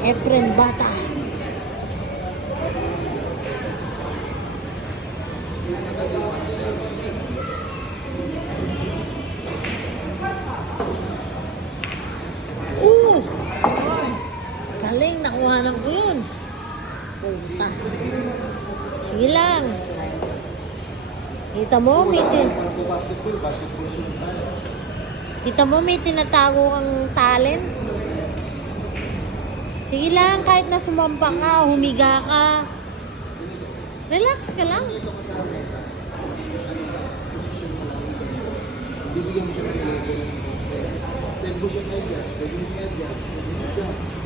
Efren Bata. Galing, nakuha ng ko yun. Punta. Sige lang. Kita mo, may tinatago kang talent. Sige lang, kahit na sumampa ka, humiga ka. Relax ka lang. Bibigyan mo siya ng level. Pwede mo siya i-adjust. Pwede mo siya i-adjust. Pwede mo i-adjust.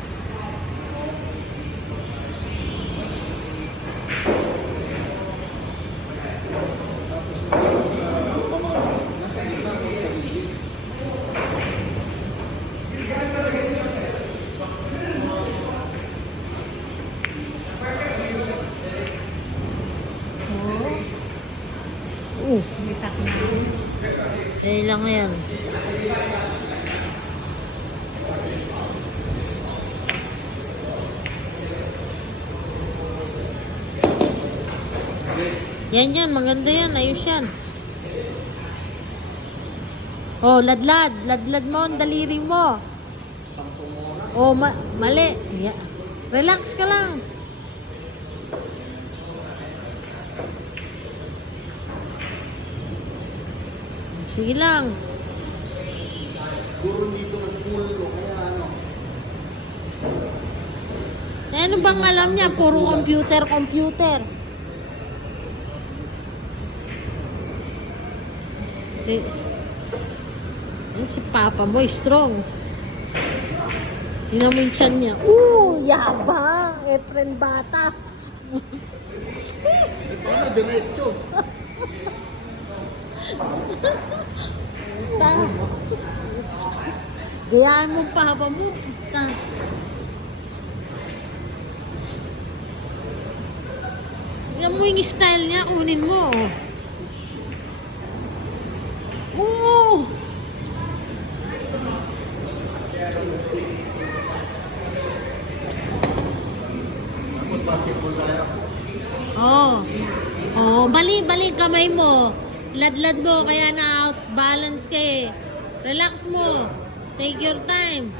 Bitak na. Dahil lang yan. Yan, maganda yan. Ayos yan. Oh, ladlad. Ladlad mo ang daliri mo. Oh, mali. Yeah. Relax ka lang. Sige lang. Puro dito nagpulo, kaya ano? Ano bang alam niya? Puro computer. Si Papa mo, strong. Tingnan mo yung tiyan niya. Yabang! Efren Bata. Ito na, diretso. Gayaan mo Papa mo. Tingnan mo yung style niya, kunin mo. Tapos basketball tayo. Bali kamay mo. Ladlad mo, kaya na-out-balance ka eh. Relax mo. Take your time.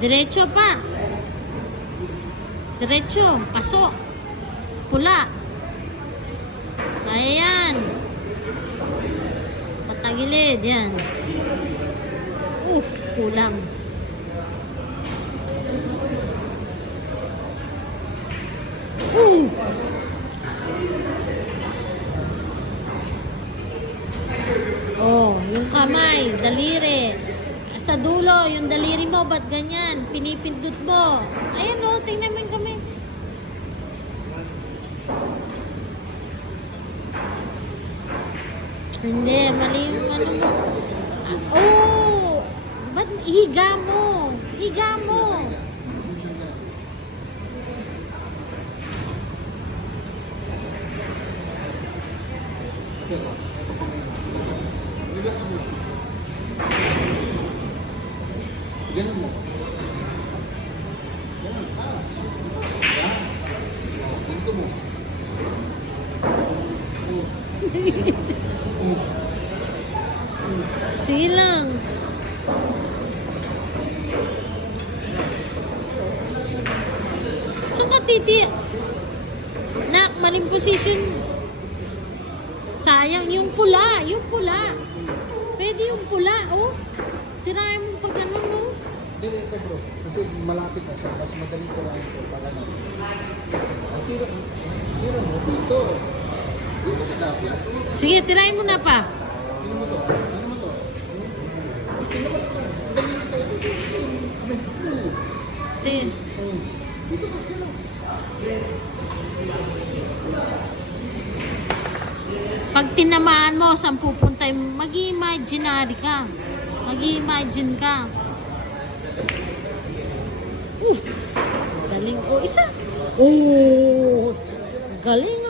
Diretso pa. Diretso. Pasok. Pula. Kaya yan. Patagilid. Yan. Kulang. Yung kamay, daliri. Sa dulo, yung daliri mo, ba't ganyan? Pinipindot mo. Ayan tingnan mo yung kamay. Hindi, mali yung ano mo. Ba't higa mo? Higa mo. Relax mo. Ganun mo. Ganun. Ganito mo. Sige lang. Saan ka titi? Nak, maling position. Sayang, yung pula. Pwede yung pula, Tirayan mo pag ganun, Hindi, ito bro. Kasi malapit na siya. Mas madaling tirahin ko. Para na. Tira mo dito. Dito ka dapat. Sige, tirayan mo na pa. Tira mo to. Tira mo to. Dali ito. Dito ka tira. Pag tinamaan mo, saan pupunta? Mag-imaginary ka. Mag-imagine ka. Galing ko. Isa. Galing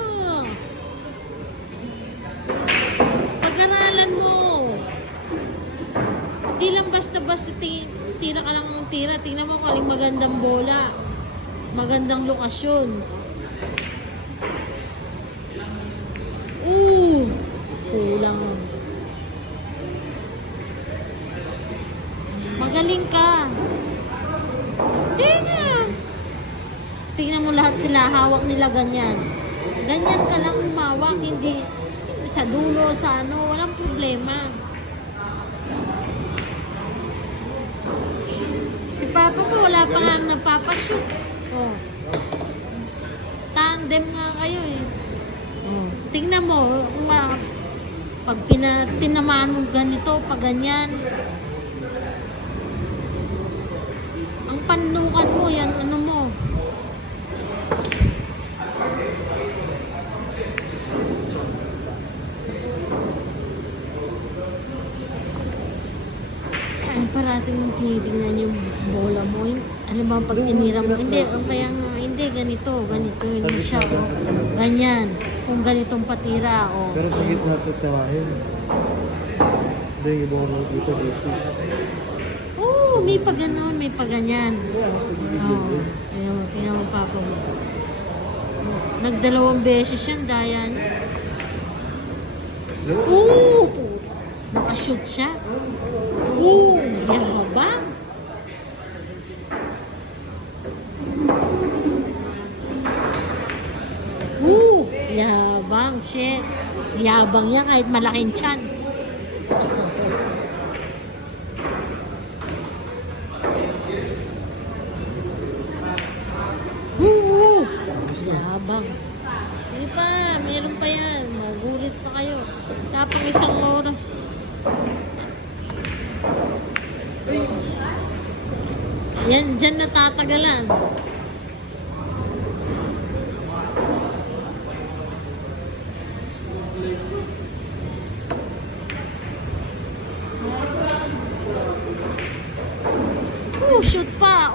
patira. Tingnan mo kung aling magandang bola. Magandang lokasyon. Kulang. Magaling ka. Hindi nga. Tingnan mo lahat sila, hawak nila ganyan. Ganyan ka lang humawak, hindi sa dulo, sa ano, walang problema. Si Papa mo, wala pa nga nagpapashoot. Oh. Tandem nga kayo eh. Oh. Tingnan mo, kung pag tinamaan mo ganito, pag ganyan. Ang pandukan mo, yan ano mo. Ay, parating mong tinitingnan yung bola mo. Ano ba pag tinira mo? Hindi, kaya nga, hindi, ganito yun mo siya, oh. Ganyan. Kung ganitong patira, oh. Pero sa gitna tatawahin. Hindi, yung mga dito. Oo, may pag ganon, may pag ganyan. Oo. Ayun, tingnan mo papa mo. Nagdalawang beses yan, Dayan. Oo! Nakashoot siya. Oo! Yabang! Oo! Yabang, shit. Yabang yan kahit malaking tiyan. Oo! Yabang. Hindi pa, meron pa yan. Magulit pa kayo. Tapang isang oras. Ayan, dyan natatagalan. Shoot pa.